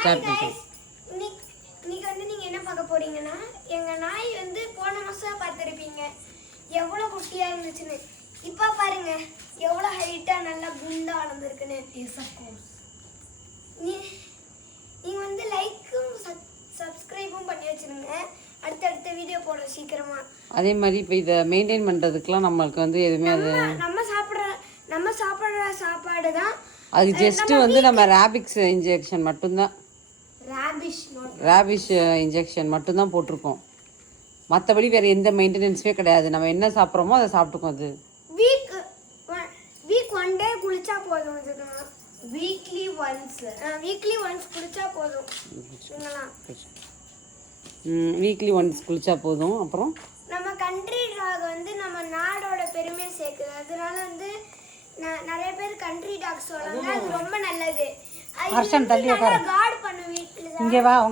Start பண்ணுங்க. இன்னைக்கு வந்து நீங்க என்ன பார்க்க போறீங்கன்னா எங்க நாய் வந்து போன மாசம் பார்த்திருப்பீங்க எவ்வளவு குட்டியா இருந்துச்சுன்னு. இப்ப பாருங்க எவ்வளவு ஹைட்டா நல்லா குண்டா வளர்ந்துருக்குன்னு. Yes of course. நீங்க வந்து லைக்கும் சப்ஸ்கிரைபும் பண்ணி வச்சிருங்க. அடுத்த வீடியோ போடுற சீக்கிரமா. அதே மாதிரி இப்போ இதை மெயின்டைன் பண்ணுறதுக்குலாம் நம்மளுக்கு வந்து எதுவுமே அது நம்ம சாப்பிட்ற சாப்பாடு தான். அது ஜஸ்ட் வந்து நம்ம ரேபிக்ஸ் இன்ஜெக்ஷன் மட்டும்தான், ரேபிஷ் இன்ஜெக்ஷன் மட்டும்தான் போட்டிருக்கோம். மற்றபடி வேறு எந்த மெயின்டெனன்ஸுமே கிடையாது. நம்ம என்ன சாப்பிட்றோமோ அதை சாப்பிட்டுக்கோம். அது வீக் ஒன் டே குளிச்சா போதும். வீக்லி ஒன்ஸ் குளிச்சா போதும். வீக்லி ஒன்ஸ் குளிச்சா போதும். அப்புறம் நம்ம கண்ட்ரி டாக் வந்து நம்ம நாடோட பெருமையை சேர்க்குது. அதனால வந்து நிறைய பேர் கண்ட்ரி டாக்ஸ் வளர்ந்தா அது ரொம்ப நல்லது. ஹர்ஷன் தள்ளி உட்காரு. கார்டு பண்ண வீட்டில் இங்கே வா. அவங்க